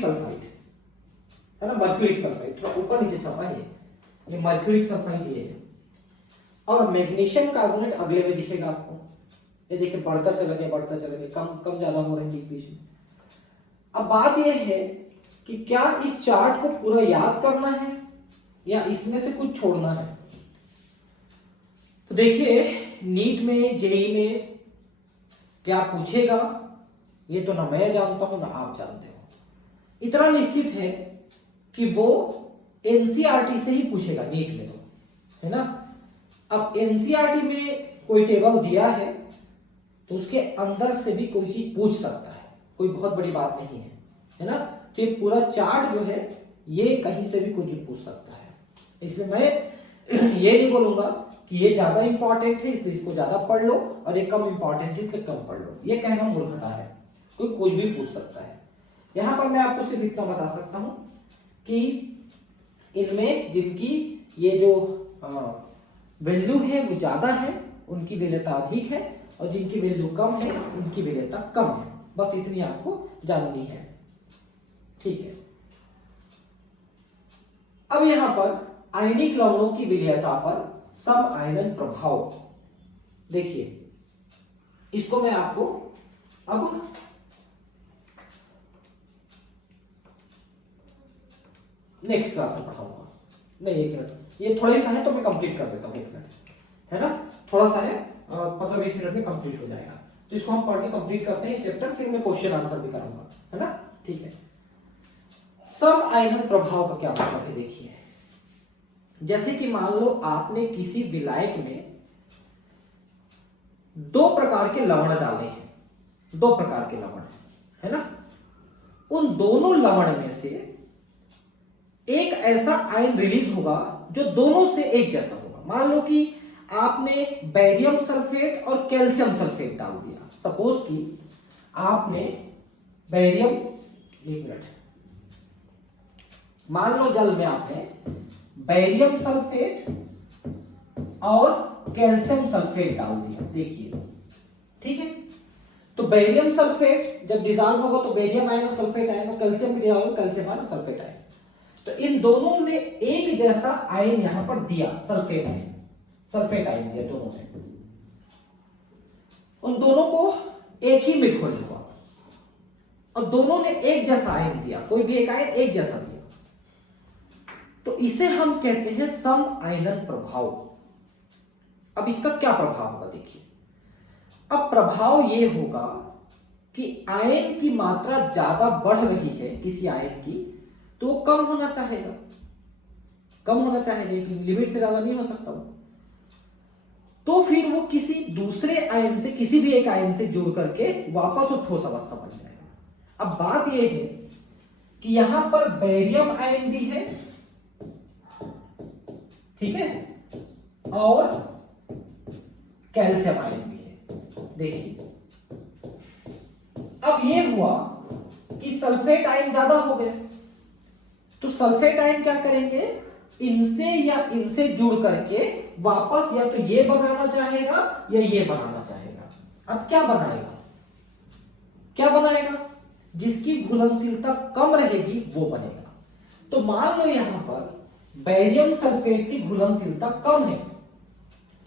सल्फाइड है ना, मर्क्यूरिक सल्फाइड थोड़ा ऊपर नीचे छपा है, ये मर्क्यूरिक सल्फाइड ये है। और मैग्नीशियम कार्बोनेट अगले में दिखेगा आपको, ये देखिए बढ़ता चला गया, बढ़ता चला गया, कम कम ज्यादा हो रहे हैं बीच बीच में। अब बात यह है कि क्या इस चार्ट को पूरा याद करना है या इसमें से कुछ छोड़ना है। तो देखिए नीट में, जेईई में क्या पूछेगा ये तो ना मैं जानता हूं ना आप जानते हो। इतना निश्चित है कि वो एनसीईआरटी से ही पूछेगा नीट में, तो है ना। अब एनसीईआरटी में कोई टेबल दिया है तो उसके अंदर से भी कोई चीज पूछ सकता है, कोई बहुत बड़ी बात नहीं है ना। तो ये पूरा चार्ट जो है ये कहीं से भी कुछ भी पूछ सकता है, इसलिए मैं ये नहीं बोलूंगा कि ये ज्यादा इंपॉर्टेंट है इसलिए इसको ज्यादा पढ़ लो और ये कम इंपॉर्टेंट है इसलिए कम पढ़ लो, ये कहना मूर्खता है। कोई कुछ भी पूछ सकता है। यहां पर मैं आपको सिर्फ इतना बता सकता हूं कि इनमें जिनकी ये जो वैल्यू है वो ज्यादा है उनकी विलेयता अधिक है, और जिनकी वैल्यू कम है उनकी विलेयता कम है, बस इतनी आपको जाननी है, ठीक है। अब यहां पर आयनिक लवणों की विलेयता पर सम आयनन प्रभाव देखिए, इसको मैं आपको अब नेक्स्ट क्लास में पढ़ाऊंगा। नहीं, एक मिनट, ये थोड़ा सा है तो मैं कंप्लीट कर देता हूँ, एक मिनट है ना, थोड़ा सा है, 15-20 मिनट में कंप्लीट हो जाएगा। तो इसको हम पढ़ के कंप्लीट करते हैं चैप्टर, फिर मैं क्वेश्चन आंसर भी करूंगा, है ना, ठीक है। सम आयनन प्रभाव का क्या मतलब है, देखिए जैसे कि मान लो आपने किसी विलायक में 2 प्रकार के लवण डाले हैं, 2 प्रकार के लवण है ना, उन दोनों लवण में से एक ऐसा आयन रिलीज होगा जो दोनों से एक जैसा होगा। मान लो कि आपने बैरियम सल्फेट और कैल्शियम सल्फेट डाल दिया, सपोज कि आपने बैरियम, एक मिनट, मान लो जल में आपने बैरियम सल्फेट और कैल्शियम सल्फेट डाल दिया, देखिए ठीक है। तो बैरियम सल्फेट जब डिसॉल्व होगा तो बैरियम आयन और सल्फेट आयन, कैल्शियम भी डिसॉल्व होगा, कैल्शियम आयन और सल्फेट आयन। तो इन दोनों ने एक जैसा आयन यहां पर दिया, सल्फेट आयन, सल्फेट आयन दिया दोनों ने, उन दोनों को एक ही में घोला हुआ और दोनों ने एक जैसा आयन दिया, कोई भी एक आयन एक जैसा दिया, तो इसे हम कहते हैं सम आयनन प्रभाव। अब इसका क्या प्रभाव होगा, देखिए अब प्रभाव यह होगा कि आयन की मात्रा ज्यादा बढ़ रही है किसी आयन की तो वो कम होना चाहेगा, कम होना चाहेगा, एक लिमिट से ज्यादा नहीं हो सकता वो, तो फिर वो किसी दूसरे आयन से, किसी भी एक आयन से जुड़ करके वापस वो ठोस अवस्था बन जाएगा। अब बात यह है कि यहां पर बैरियम आयन भी है, ठीक है, और कैल्शियम आयन भी है। देखिए अब यह हुआ कि सल्फेट आयन ज्यादा हो गए, तो सल्फेट आयन क्या करेंगे, इनसे या इनसे जुड़ करके वापस या तो ये बनाना चाहेगा या ये बनाना चाहेगा। अब क्या बनाएगा, क्या बनाएगा, जिसकी घुलनशीलता कम रहेगी वो बनेगा। तो मान लो यहां पर बेरियम सल्फेट की घुलनशीलता कम है,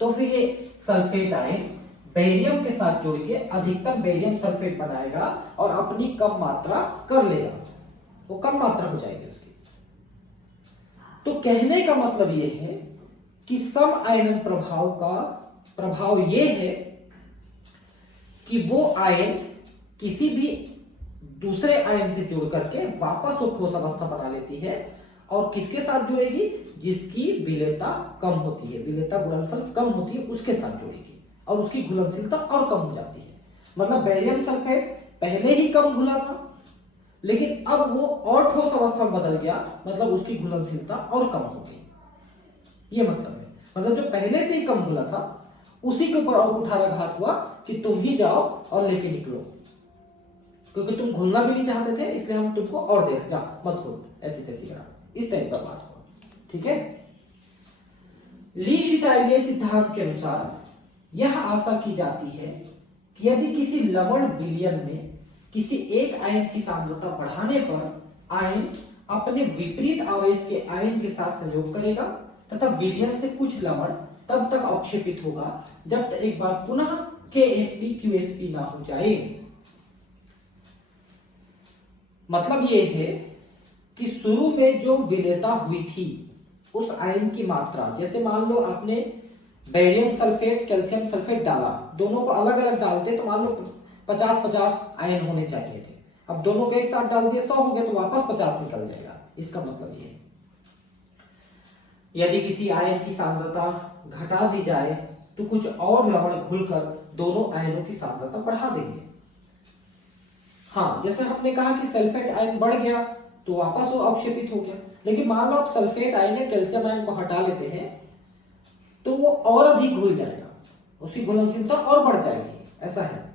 तो फिर ये सल्फेट आयन बेरियम के साथ जुड़ के अधिकतम बेरियम सल्फेट बनाएगा और अपनी कम मात्रा कर लेगा, वो कम मात्रा हो जाएगी उसकी। तो कहने का मतलब ये है कि सम आयनन प्रभाव का प्रभाव ये है कि वो आयन किसी भी दूसरे आयन से जुड़ करके वापस वो ठोस अवस्था बना लेती है, और किसके साथ जुड़ेगी? जिसकी विलेयता कम होती है, विलेयता गुणनफल कम होती है, उसके साथ जुड़ेगी और उसकी घुलनशीलता और कम हो जाती है। मतलब बेरियम सल्फेट पहले ही कम घुला था, लेकिन अब वो और ठोस अवस्था में बदल गया, मतलब उसकी घुलनशीलता और कम हो गई, ये मतलब है। मतलब जो पहले से ही कम घुला था उसी के ऊपर और कुठाराघात हुआ कि तुम ही जाओ और लेके निकलो, क्योंकि तुम घुलना भी नहीं चाहते थे, इसलिए हम तुमको और दे जा मत घुल, ऐसी तैसी करा, इस टाइप का बात हुआ। ठीक है। ली शिताइलिए सिद्धांत के अनुसार यह आशा की जाती है कि यदि किसी लवण विलयन में किसी एक आयन की सांद्रता बढ़ाने पर आयन अपने विपरीत आवेश के आयन के साथ संयोग करेगा तथा विलयन से कुछ लवण तब तक अवक्षेपित होगा जब तक एक बार पुनः KsP QsP ना हो जाए। मतलब ये है कि शुरू में जो विलेयता हुई थी उस आयन की मात्रा, जैसे मान लो आपने बेरियम सल्फेट कैल्शियम सल्फेट डाला, दोनों को अलग अलग डालते तो मान लो 50-50 आयन होने चाहिए थे, अब दोनों को एक साथ डाल दिए 100 हो गए तो वापस 50 निकल जाएगा। इसका मतलब ये है यदि किसी आयन की सांद्रता घटा दी जाए तो कुछ और लवण घुलकर दोनों आयनों की सांद्रता बढ़ा देंगे। हाँ, जैसे हमने कहा कि सल्फेट आयन बढ़ गया तो वापस वो अवक्षेपित हो गया, लेकिन मान लो आप सल्फेट आयन या कैल्शियम आयन को हटा लेते हैं तो वो और अधिक घुल जाएगा, उसकी घुलनशीलता और बढ़ जाएगी, ऐसा है।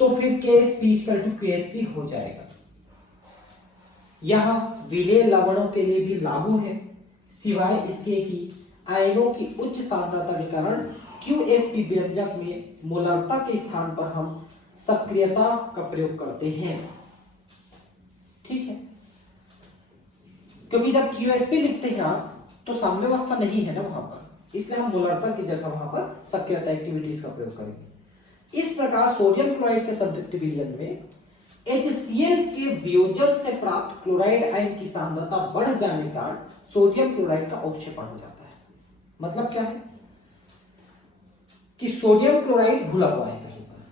तो फिर KsP हो जाएगा। यह विलेय लवणों के लिए भी लागू है, सिवाय इसके कि आयनों की उच्च सांद्रता के कारण QsP व्यंजक में मोलरता के स्थान पर हम सक्रियता का प्रयोग करते हैं। ठीक है, क्योंकि जब QsP लिखते हैं आप तो साम्यावस्था नहीं है ना वहां पर, इसलिए हम मोलरता की जगह वहां पर सक्रियता एक्टिविटीज का प्रयोग करेंगे। इस प्रकार सोडियम क्लोराइड के संतृप्त विलयन में HCl के वियोजन से प्राप्त क्लोराइड आयन की सांद्रता बढ़ जाने के कारण सोडियम क्लोराइड का अवक्षेपण हो जाता है। मतलब क्या है कि सोडियम क्लोराइड घुला हुआ है कहीं पर,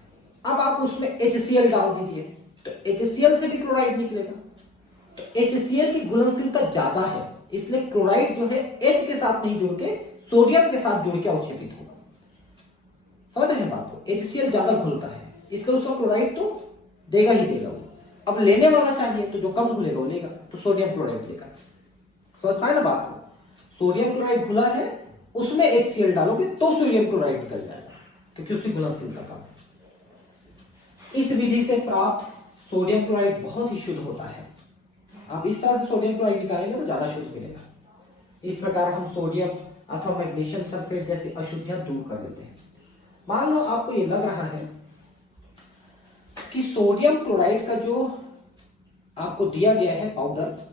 अब आप उसमें HCl डाल दीजिए तो HCl से भी क्लोराइड निकलेगा, तो HCl की घुलनशीलता ज्यादा है, इसलिए क्लोराइड जो है H के साथ नहीं जुड़ के सोडियम के साथ जुड़ के अवक्षेपित होगा। समझ रहे हैं बात को? HCl ज्यादा घुलता है इसलिए उसको क्लोराइड तो देगा ही देगा वो। अब लेने वाला चाहिए तो जो कम घुलेगा वो लेगा, तो सोडियम क्लोराइड लेगा। समझ पाए ना बात को? सोडियम क्लोराइड घुला है, उसमें HCl डालोगे तो सोडियम क्लोराइड निकल जाएगा, क्योंकि उसकी घुलनशीलता कम है। इस विधि से प्राप्त सोडियम क्लोराइड बहुत ही शुद्ध होता है। अब इस तरह से सोडियम क्लोराइड निकालेंगे तो ज्यादा शुद्ध मिलेगा। इस प्रकार हम सोडियम अथवा मैग्नीशियम सल्फेट जैसी अशुद्धियां दूर कर लेते हैं। मान लो आपको ये लग रहा है कि सोडियम क्लोराइड का जो आपको दिया गया है पाउडर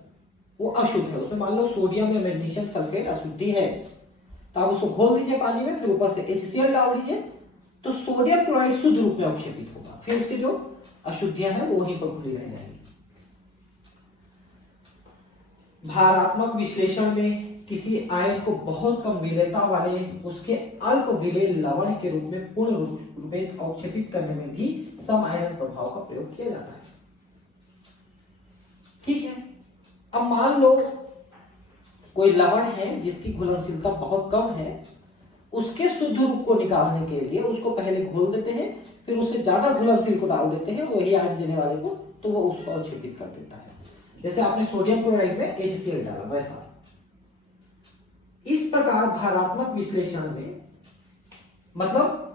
वो अशुद्ध है, उसमें मान लो सोडियम या मैग्नीशियम सल्फेट अशुद्धि है, तो आप उसको घोल दीजिए पानी में, फिर ऊपर से HCl डाल दीजिए, तो सोडियम क्लोराइड शुद्ध रूप में अवक्षेपित होगा, फिर उसके जो अशुद्धियां हैं वो वहीं पर घुली रह जाएंगी। भारात्मक विश्लेषण में किसी आयन को बहुत कम विलेयता वाले उसके अल्प विलेय लवण के रूप में पूर्ण रूपेण अवक्षेपित करने में भी सम आयनन प्रभाव का प्रयोग किया जाता है। ठीक है, अब मान लो कोई लवण है जिसकी घुलनशीलता बहुत कम है, उसके शुद्ध रूप को निकालने के लिए उसको पहले घोल देते हैं, फिर उससे ज्यादा घुलनशील को डाल देते हैं वही आयन देने वाले को, तो वो उसको अवक्षेपित कर देता है। जैसे आपने सोडियम क्लोराइड में HCl डाला वैसा। इस प्रकार भारात्मक विश्लेषण में मतलब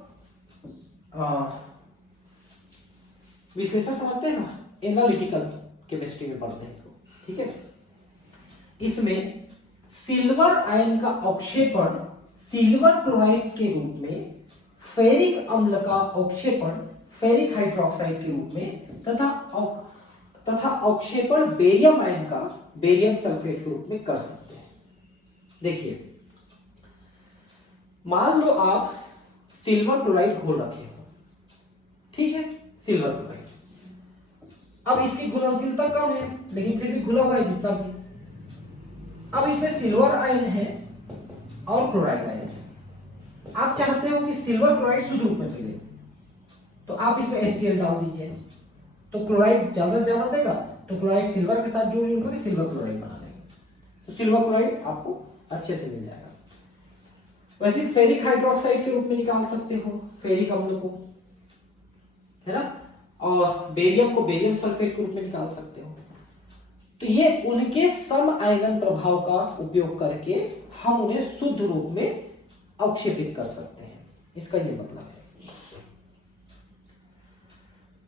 विश्लेषण समझते हैं ना, एनालिटिकल केमिस्ट्री में पढ़ते हैं इसको। ठीक है, इसमें सिल्वर आयन का अवक्षेपण सिल्वर क्लोराइड के रूप में, फेरिक अम्ल का अवक्षेपण फेरिक हाइड्रोक्साइड के रूप में तथा अवक्षेपण बेरियम आयन का बेरियम सल्फेट के रूप में कर सकते हैं। देखिए, मान लो आप सिल्वर क्लोराइड घोल रखे हो, ठीक है, सिल्वर क्लोराइड। अब इसकी घुलनशीलता कम है लेकिन फिर भी घुला हुआ है जितना भी। अब इसमें सिल्वर आयन है और क्लोराइड आयन है। आप चाहते हो कि सिल्वर क्लोराइड शुद्ध रूप में मिले, तो आप इसमें HCl डाल दीजिए, तो क्लोराइड ज्यादा से ज्यादा देगा, तो क्लोराइड सिल्वर के साथ जोड़ करके सिल्वर क्लोराइड बना लेंगे, तो सिल्वर क्लोराइड आपको अच्छे से मिल जाएगा। वैसे फेरिक हाइड्रोक्साइड के रूप में निकाल सकते हो फेरिक अम्ल को, है ना, और बेरियम को बेरियम सल्फेट के रूप में निकाल सकते हो। तो ये उनके सम आयनन प्रभाव का उपयोग करके हम उन्हें शुद्ध रूप में अवक्षेपित कर सकते हैं, इसका ये मतलब है।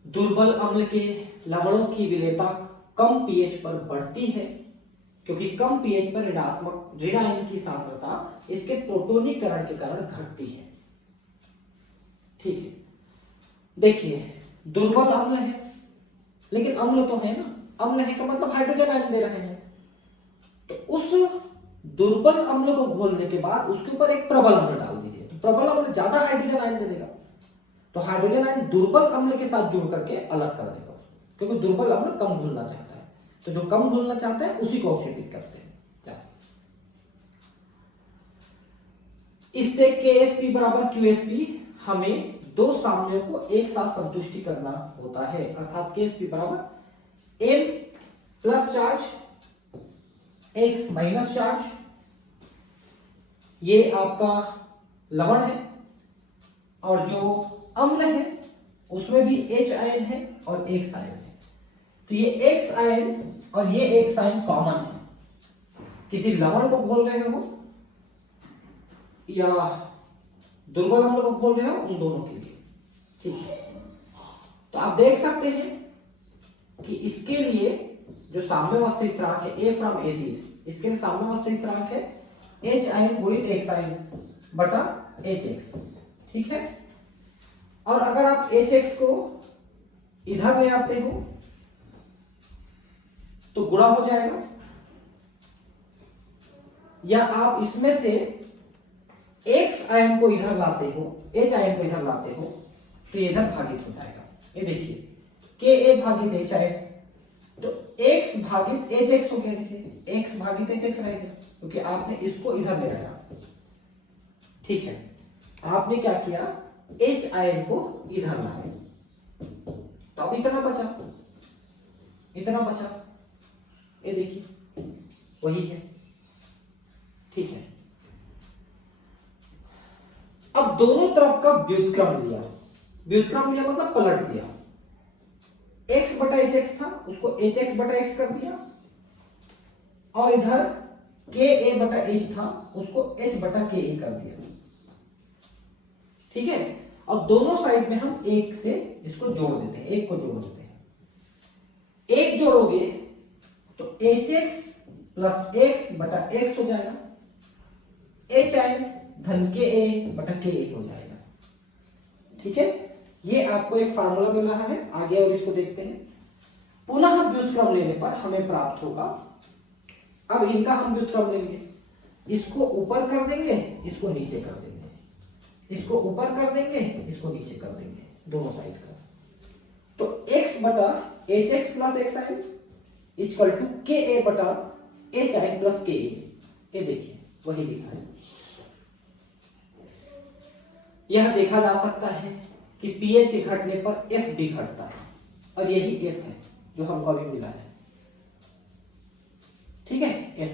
दुर्बल अम्ल के लवणों की विलेयता कम पीएच पर बढ़ती है, क्योंकि कम पीएच पर ऋण आयन की सांद्रता इसके प्रोटोनीकरण के कारण घटती है। ठीक है, देखिए दुर्बल अम्ल है, लेकिन अम्ल तो है ना, अम्ल है का मतलब हाइड्रोजन आयन दे रहे हैं, तो उस दुर्बल अम्ल को घोलने के बाद उसके ऊपर एक प्रबल अम्ल डाल दीजिए, तो प्रबल अम्ल ज्यादा हाइड्रोजन आयन दे देगा, तो हाइड्रोजन आयन दुर्बल अम्ल के साथ जुड़ करके अलग कर देगा, क्योंकि दुर्बल अम्ल कम घुलना चाहता है, तो जो कम घुलना चाहता है उसी को अवक्षेपित करते हैं। इससे KSP बराबर QSP हमें दो साम्यों को एक साथ संतुष्टि करना होता है, अर्थात KSP बराबर M plus charge X minus charge, ये आपका लवण है, और जो अम्ल है उसमें भी H आयन है और X आयन है, तो ये X आयन और ये X आयन कॉमन है। किसी लवण को घोल रहे हो या दुर्बल अम्ल को घोल रहे हो, उन दोनों के लिए, ठीक है। तो आप देख सकते हैं कि इसके लिए जो साम्यावस्था स्थिरांक है A फ्रॉम AC, इसके लिए साम्यावस्था स्थिरांक है H आयन गुणित X आयन बटा HX, ठीक है। और अगर आप HX को इधर ले आते हो तो गुणा हो जाएगा, या आप इसमें से X आयन को इधर लाते हो, H आयन को इधर लाते हो, तो ये इधर भागित हो जाएगा। ये देखिए Ka भागित H आयन, तो X भागित HX हो गया, देखिए X भागित HX रहेगा, क्योंकि आपने इसको इधर ले आया, ठीक है। आपने क्या किया, H आयन को इधर लाया, तो अब इतना बचा, इतना बचा, ये देखिए वही है, ठीक है। अब दोनों तरफ का व्युत्क्रम लिया, व्युत्क्रम लिया मतलब पलट दिया, x बटा hx था उसको hx बटा x कर दिया, और इधर ka बटा h था उसको h बटा ka कर दिया, ठीक है। अब दोनों साइड में हम एक से इसको जोड़ देते हैं, एक को जोड़ देते हैं, एक जोड़ोगे तो hx प्लस x बटा x हो जाएगा, h आयन धन के a बटा के a हो जाएगा, ठीक है। ये आपको एक फार्मूला मिल रहा है, आगे और इसको देखते हैं। पुनः व्युत्क्रम लेने पर हमें प्राप्त होगा, अब इनका हम व्युत्क्रम लेंगे, इसको ऊपर कर देंगे, इसको नीचे कर देंगे, इसको ऊपर कर देंगे, इसको नीचे कर देंगे, दोनों साइड का। तो x बटा hx plus x ion equal to k a बटा h ion plus k a, ये देखिए वही लिखा है। यह देखा जा सकता है कि pH घटने पर F भी घटता है, और यही F है जो हमको अभी मिला है, ठीक है। F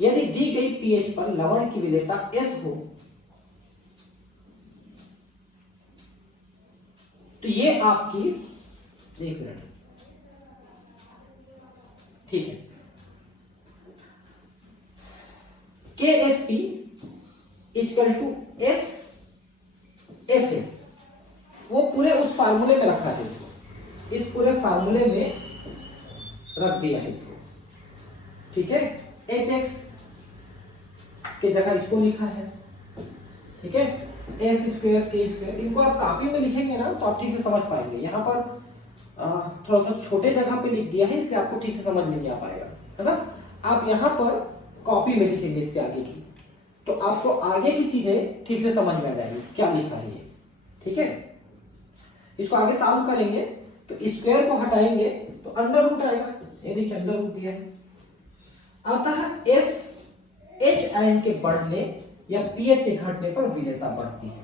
यदि दी गई pH पर लवण की विलेयता S हो, तो ये आपकी, एक मिनट, ठीक है, KSP equal to S FS, वो पूरे उस फार्मूले में रखा है, इसको इस पूरे फार्मूले में रख दिया है इसको, ठीक है। HX की जगह इसको लिखा है, ठीक है। S स्क्वायर K स्क्वायर, इनको आप कॉपी में लिखेंगे ना तो आप ठीक से समझ पाएंगे। यहाँ पर थोड़ा सा छोटे जगह पे लिख दिया है, इसलिए आपको ठीक से समझ में नहीं आ पाएगा, है ना। आप यहाँ पर कॉपी में लिखेंगे इसके आगे की, तो आपको आगे की चीजें ठीक से समझ में आ जाएगी क्या लिखा है ये, ठीक है। इसको आगे सॉल्व करेंगे तो स्क्वायर को हटाएंगे तो अंडर रूट आएगा, ये देखिए अंडर रूट दिया है। अतः एस एच आयन के बढ़ने या पीएच के घटने पर विलेयता बढ़ती है।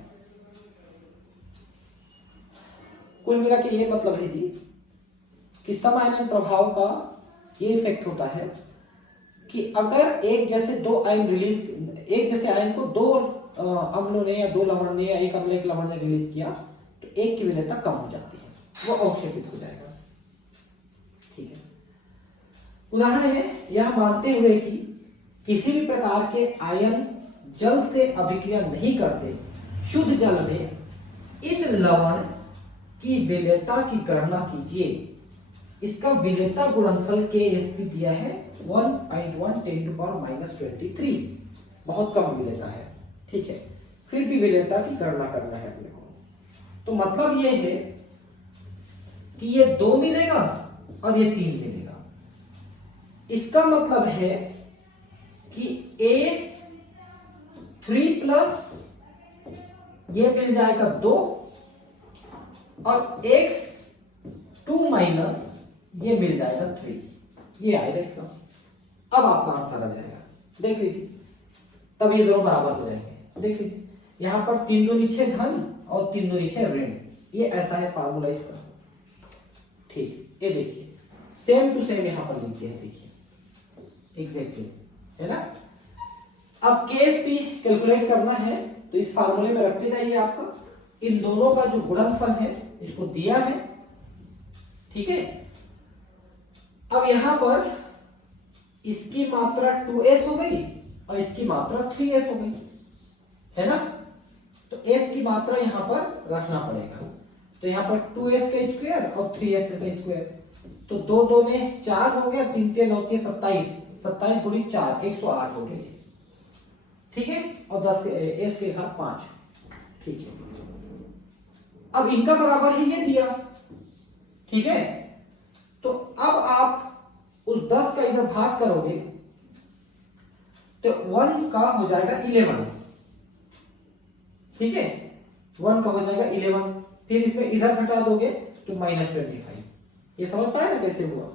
कुल मिला के ये मतलब है जी कि सम आयनन प्रभाव का ये इफेक्ट होता है कि अगर एक जैसे दो आयन रिलीज, एक जैसे आयन को दो अम्लों ने या दो लवण ने या एक अम्ल एक लवण ने रिलीज किया तो एक की विलेयता कम हो जाती है, वो अवक्षेपित हो जाएगा, ठीक है। उदाहरण है, यह मानते हुए कि किसी भी प्रकार के आयन जल से अभिक्रिया नहीं करते, शुद्ध जल में इस लवण की विलेयता की गणना कीजिए। इसका विलेयता गुणनफल Ksp दिया है 1.1 10⁻⁻23, बहुत कम विलेयता है, ठीक है। फिर भी विलेयता की गणना करना है अपने को, तो मतलब ये है कि ये 2 मिलेगा और ये 3 मिलेगा। इसका मतलब है कि A3 प्लस ये मिल जाएगा 2 और X2 माइनस ये मिल जाएगा 3, ये आएगा इसका। अब आपका आंसर आ जाएगा, देख लीजिए, तब ये दोनों बराबर हो जाएंगे। देख लीजिए यहां पर 3 दूनी 6 धन और 3 दूनी 6 ऋण, ये ऐसा है फार्मूला इसका, ठीक। ये देखिए सेम टू सेम यहां पर लिख दिया है, देखिए एग्जैक्टली, है ना। अब Ksp कैलकुलेट करना है तो इस फार्मूले में रखते जाइए। आपका इन दोनों का जो गुणनफल है इसको दिया है, ठीक है। अब यहां पर इसकी मात्रा 2s हो गई और इसकी मात्रा 3s हो गई, है ना। तो s की मात्रा यहां पर रखना पड़ेगा, तो यहां पर 2s का स्क्वायर और 3s का स्क्वायर, तो 2 2 ने 4 हो गया, 3 3 होती है 27, 27 गुणी 4 108 हो गई, ठीक है। और 10 के s के घात 5, ठीक है। अब इनका बराबर ही ये दिया, ठीक है। तो अब आप उस 10 का इधर भाग करोगे तो 1 का हो जाएगा 11, ठीक है। 1 का हो जाएगा 11, फिर इसमें इधर घटा दोगे तो -25। ये समझ पाए ना कैसे हुआ,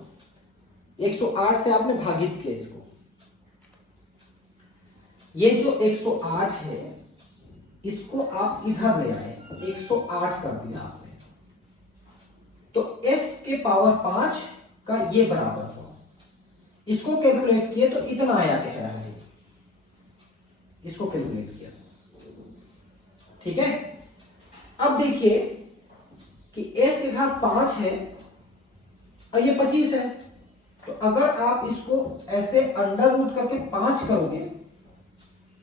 108 से आपने भागित किया इसको। ये जो 108 है इसको आप इधर ले आए, 108 कर दिया आपने, तो s के पावर 5 का ये बराबर हुआ। इसको कैलकुलेट किए तो इतना आया कह रहा है, इसको कैलकुलेट किया, ठीक है। अब देखिए कि s के घात 5 है और ये 25 है, तो अगर आप इसको ऐसे अंडर रूट करके 5 करोगे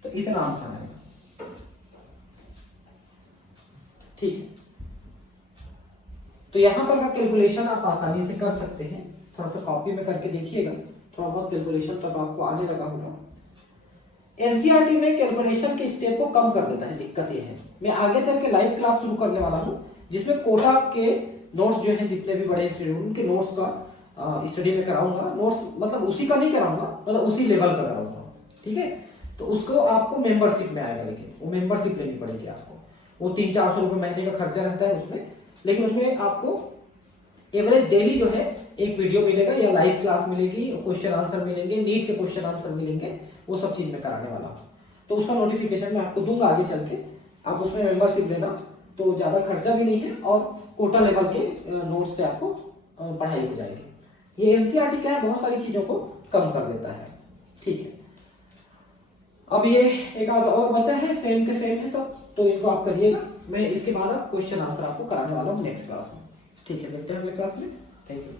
तो इतना आंसर आएगा, ठीक है। तो यहां पर का कैलकुलेशन आप आसानी से कर सकते हैं, थोड़ा सा कॉपी में करके देखिएगा, थोड़ा बहुत कैलकुलेशन तक आपको आने लगा होगा। एनसीईआरटी में कैलकुलेशन के स्टेप को कम कर देता है, दिक्कत ये है। मैं आगे चल के लाइव क्लास शुरू करने वाला हूं जिसमें कोटा के नोट्स जो हैं, जितने भी बड़े इंस्टीट्यूट उनके नोट्स का स्टडी में कराऊंगा। नोट्स मतलब उसी का नहीं कराऊंगा, मतलब उसी लेवल का कराऊंगा, ठीक है। तो उसको आपको मेंबरशिप में आएगा, लेकिन वो मेंबरशिप लेनी पड़ेगी आपको, वो 300-400 रुपए महीने का खर्चा रहता है उसमें, लेकिन उसमें आपको एवरेज डेली जो है एक वीडियो मिलेगा या लाइव क्लास मिलेगी, क्वेश्चन आंसर मिलेंगे, नीट के क्वेश्चन आंसर मिलेंगे, वो सब चीज में कराने वाला हूँ। तो उसका नोटिफिकेशन मैं आपको दूंगा आगे चल के, आप उसमें मेंबरशिप लेना, तो ज़्यादा खर्चा भी नहीं है और कोटा लेवल के नोट्स से आपको पढ़ाई हो जाएगी। ये एनसीईआरटी क्या है, बहुत सारी चीज़ों को कम कर देता है, ठीक है। अब ये एक आधा और बचा है, सेम के सेम है सब, तो इनको आप करिएगा। मैं इसके बाद क्वेश्चन आंसर आपको कराने वाला हूँ नेक्स्ट क्लास में, ठीक है। मिलते हैं अगले क्लास में, थैंक यू।